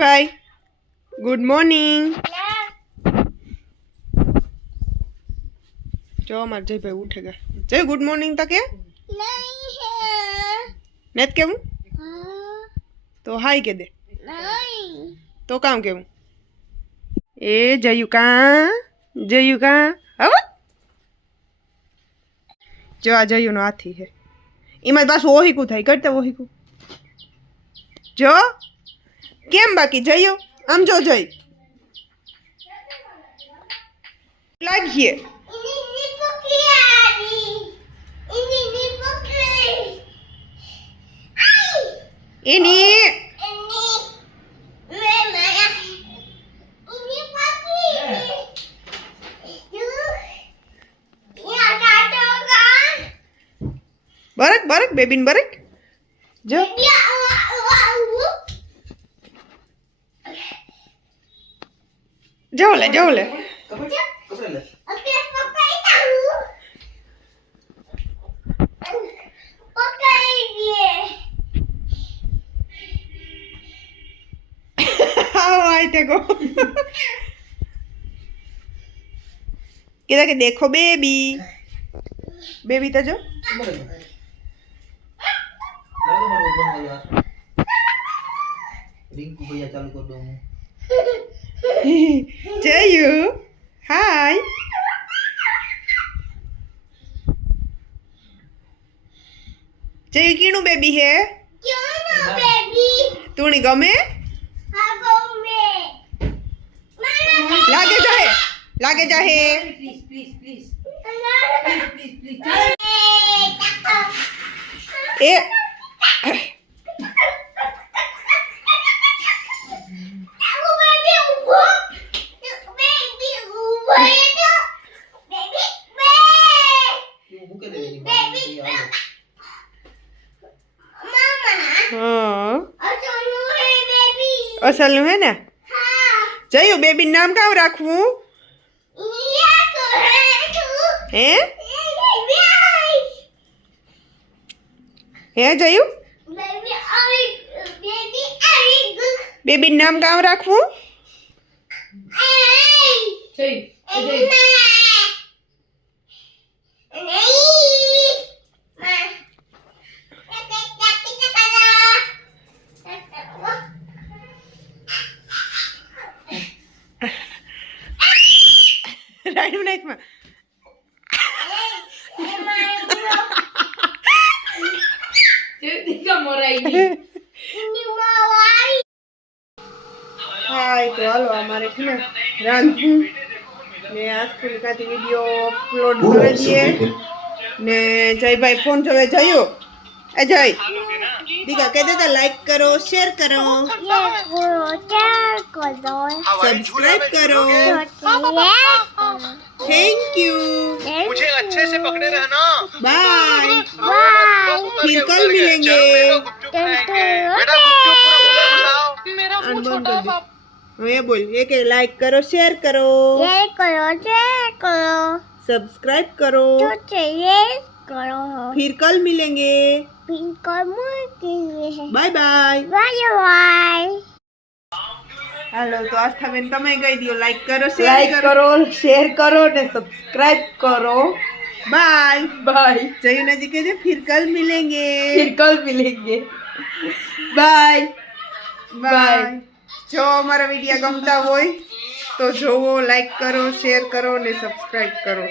ભાઈ good morning. જો અમાર જય ભાઈ ઉઠેગા। जय गुड मॉर्निंग तक है नहीं है नेत के हूँ हाँ, तो हाय के दे नहीं तो काम के हूँ ए जयू का अब जो आ जयू नो हाथी है इमा बस वही को थाई करते वही को जो केम बाकी जयू आम जो जय लागिए ini barak barak bebin barak jo jauh le आई देखो किधर के देखो बेबी बेबी तो जो रिंकू भैया चालू कर दो जयू हाय जयू कीणु बेबी है तू नहीं गमे लागे जाहे प्लीज प्लीज प्लीज ए असल नु है ना जयू बेबी नाम क्या रखूं है जयू बेबी नाम क्या रखूं राइट नाइट में हाय तो हालो हमारे है ना रांधू ने आज खुलका थी वीडियो अपलोड कर दिए ने जय भाई फोन जो है जयो ए जय दीका कहते थे लाइक करो शेयर करो सब्सक्राइब करो थैंक यू मुझे अच्छे से पकड़े रहना। बाय फिर कल मिलेंगे अनबन कर दे ये बोल ये के लाइक करो शेयर करो सब्सक्राइब करो फिर कल मिलेंगे बाय बाय हेलो तो आस्था बेन तमे कही दियो लाइक करो शेयर करो ने सब्सक्राइब करो बाय बाय जयूना जी कहते फिर कल मिलेंगे बाय बाय जो हमारा वीडियो गमता हो तो जो लाइक करो शेयर करो ने सब्सक्राइब करो।